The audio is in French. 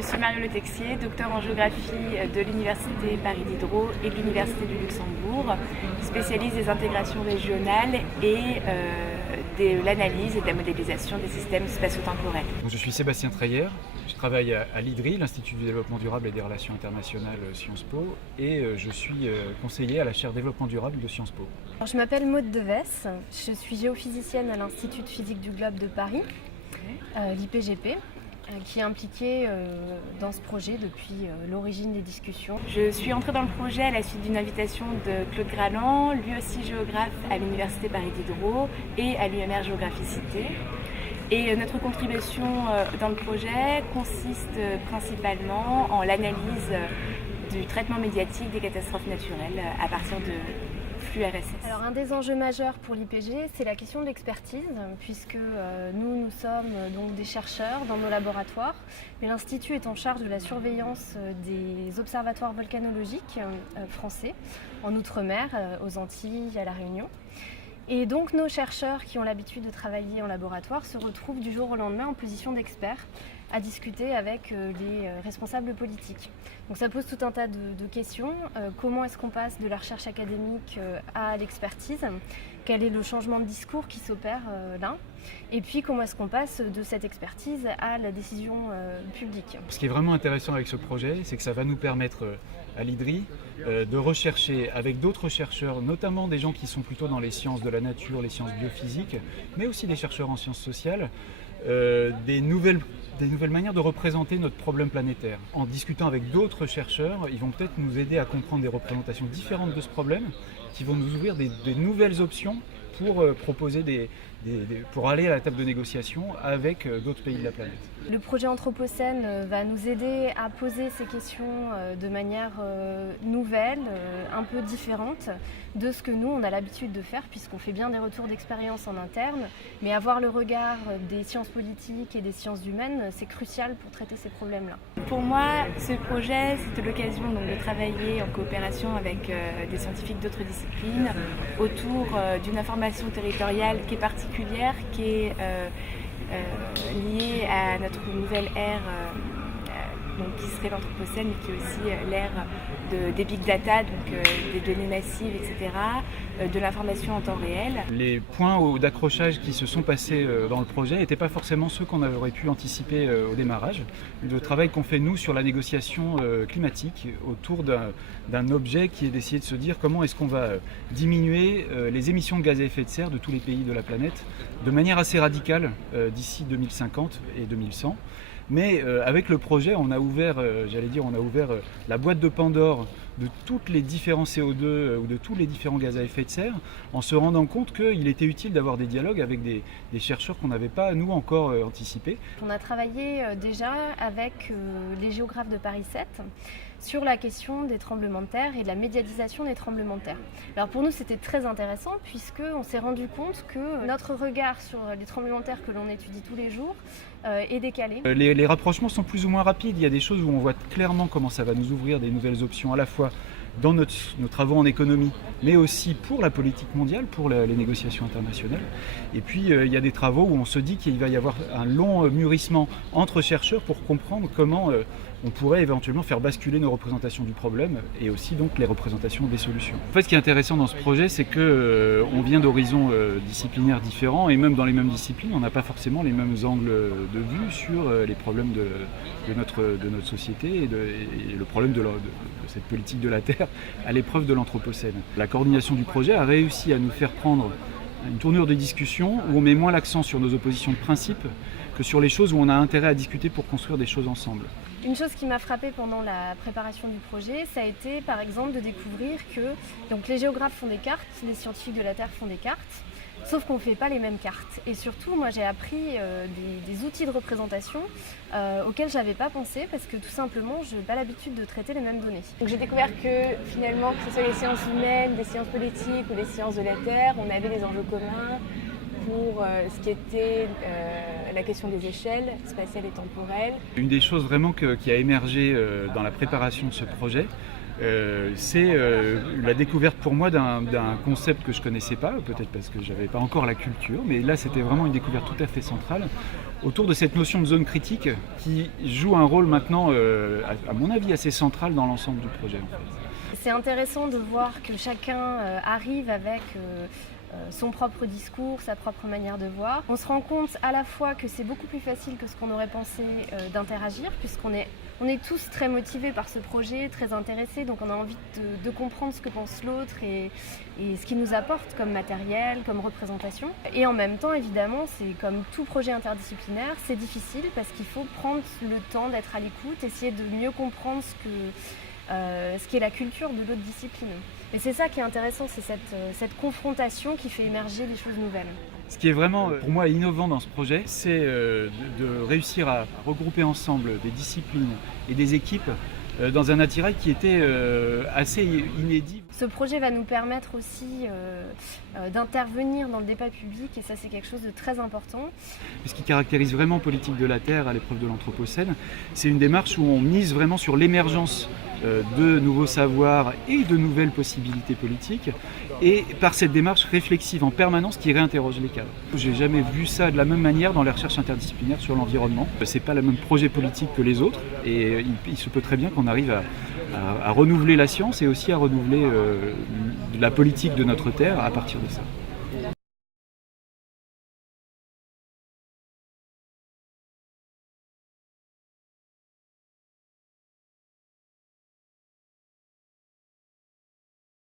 Je suis Marion Le Texier, docteur en géographie de l'Université Paris Diderot et de l'Université du Luxembourg, spécialiste des intégrations régionales et de l'analyse et de la modélisation des systèmes spatio-temporels. Je suis Sébastien Treyer, je travaille à l'IDRI, l'Institut du développement durable et des relations internationales Sciences Po, et je suis conseiller à la chaire développement durable de Sciences Po. Alors, je m'appelle Maude Devès, je suis géophysicienne à l'Institut de physique du globe de Paris, l'IPGP, qui est impliqué dans ce projet depuis l'origine des discussions. Je suis entrée dans le projet à la suite d'une invitation de Claude Graland, lui aussi géographe à l'Université Paris Diderot et à l'UMR Géographicité. Et notre contribution dans le projet consiste principalement en l'analyse du traitement médiatique des catastrophes naturelles à partir de flux RSS. Alors un des enjeux majeurs pour l'IPG, c'est la question de l'expertise, puisque nous sommes donc des chercheurs dans nos laboratoires, mais l'Institut est en charge de la surveillance des observatoires volcanologiques français, en Outre-mer, aux Antilles, à La Réunion. Et donc nos chercheurs qui ont l'habitude de travailler en laboratoire se retrouvent du jour au lendemain en position d'experts à discuter avec les responsables politiques. Donc ça pose tout un tas de questions. Comment est-ce qu'on passe de la recherche académique à l'expertise ? Quel est le changement de discours qui s'opère là ? Et puis comment est-ce qu'on passe de cette expertise à la décision publique ? Ce qui est vraiment intéressant avec ce projet, c'est que ça va nous permettre à l'IDRI de rechercher avec d'autres chercheurs, notamment des gens qui sont plutôt dans les sciences de la nature, les sciences biophysiques, mais aussi des chercheurs en sciences sociales, des nouvelles manières de représenter notre problème planétaire. En discutant avec d'autres chercheurs, ils vont peut-être nous aider à comprendre des représentations différentes de ce problème, qui vont nous ouvrir des nouvelles options pour proposer pour aller à la table de négociation avec d'autres pays de la planète. Le projet Anthropocène va nous aider à poser ces questions de manière nouvelle, un peu différente de ce que nous, on a l'habitude de faire, puisqu'on fait bien des retours d'expérience en interne, mais avoir le regard des sciences politiques et des sciences humaines, c'est crucial pour traiter ces problèmes-là. Pour moi, ce projet, c'était l'occasion donc, de travailler en coopération avec des scientifiques d'autres disciplines autour d'une information territoriale qui est particulière, qui est liée à notre nouvelle ère donc, qui serait l'Anthropocène, mais qui est aussi l'ère des big data, donc des données massives, etc., de l'information en temps réel. Les points d'accrochage qui se sont passés dans le projet n'étaient pas forcément ceux qu'on aurait pu anticiper au démarrage. Le travail qu'on fait nous sur la négociation climatique autour d'un objet qui est d'essayer de se dire comment est-ce qu'on va diminuer les émissions de gaz à effet de serre de tous les pays de la planète de manière assez radicale d'ici 2050 et 2100. Mais avec le projet, on a ouvert la boîte de Pandore de tous les différents CO2 ou de tous les différents gaz à effet de serre, en se rendant compte qu'il était utile d'avoir des dialogues avec des chercheurs qu'on n'avait pas, nous, encore anticipés. On a travaillé déjà avec les géographes de Paris 7 sur la question des tremblements de terre et de la médiatisation des tremblements de terre. Alors pour nous, c'était très intéressant puisqu'on s'est rendu compte que notre regard sur les tremblements de terre que l'on étudie tous les jours est décalé. Les rapprochements sont plus ou moins rapides. Il y a des choses où on voit clairement comment ça va nous ouvrir des nouvelles options, à la fois dans nos travaux en économie, mais aussi pour la politique mondiale, pour les négociations internationales. Et puis il y a des travaux où on se dit qu'il va y avoir un long mûrissement entre chercheurs pour comprendre comment on pourrait éventuellement faire basculer nos représentations du problème et aussi donc les représentations des solutions. En fait, ce qui est intéressant dans ce projet, c'est qu'on vient d'horizons disciplinaires différents et même dans les mêmes disciplines, on n'a pas forcément les mêmes angles de vue sur les problèmes de notre société et le problème de cette politique de la Terre à l'épreuve de l'Anthropocène. La coordination du projet a réussi à nous faire prendre une tournure de discussion où on met moins l'accent sur nos oppositions de principe que sur les choses où on a intérêt à discuter pour construire des choses ensemble. Une chose qui m'a frappée pendant la préparation du projet, ça a été par exemple de découvrir que donc, les géographes font des cartes, les scientifiques de la Terre font des cartes, sauf qu'on ne fait pas les mêmes cartes. Et surtout, moi j'ai appris des outils de représentation auxquels je n'avais pas pensé parce que tout simplement, je n'ai pas l'habitude de traiter les mêmes données. Donc j'ai découvert que finalement, que ce soit les sciences humaines, des sciences politiques ou les sciences de la Terre, on avait des enjeux communs pour ce qui était la question des échelles spatiales et temporelles. Une des choses vraiment qui a émergé dans la préparation de ce projet, C'est la découverte pour moi d'un concept que je ne connaissais pas, peut-être parce que je n'avais pas encore la culture, mais là c'était vraiment une découverte tout à fait centrale autour de cette notion de zone critique qui joue un rôle maintenant, à mon avis, assez central dans l'ensemble du projet. En fait. C'est intéressant de voir que chacun arrive avec son propre discours, sa propre manière de voir. On se rend compte à la fois que c'est beaucoup plus facile que ce qu'on aurait pensé d'interagir, puisqu'on est tous très motivés par ce projet, très intéressés, donc on a envie de comprendre ce que pense l'autre et ce qu'il nous apporte comme matériel, comme représentation. Et en même temps, évidemment, c'est comme tout projet interdisciplinaire, c'est difficile parce qu'il faut prendre le temps d'être à l'écoute, essayer de mieux comprendre ce qu'est la culture de l'autre discipline. Et c'est ça qui est intéressant, c'est cette confrontation qui fait émerger des choses nouvelles. Ce qui est vraiment, pour moi, innovant dans ce projet, c'est de réussir à regrouper ensemble des disciplines et des équipes dans un attirail qui était assez inédit. Ce projet va nous permettre aussi d'intervenir dans le débat public et ça c'est quelque chose de très important. Ce qui caractérise vraiment Politique de la Terre à l'épreuve de l'Anthropocène, c'est une démarche où on mise vraiment sur l'émergence de nouveaux savoirs et de nouvelles possibilités politiques et par cette démarche réflexive en permanence qui réinterroge les cadres. J'ai jamais vu ça de la même manière dans les recherches interdisciplinaires sur l'environnement. C'est pas le même projet politique que les autres et il se peut très bien qu'on arrive à renouveler la science et aussi à renouveler la politique de notre terre à partir de ça.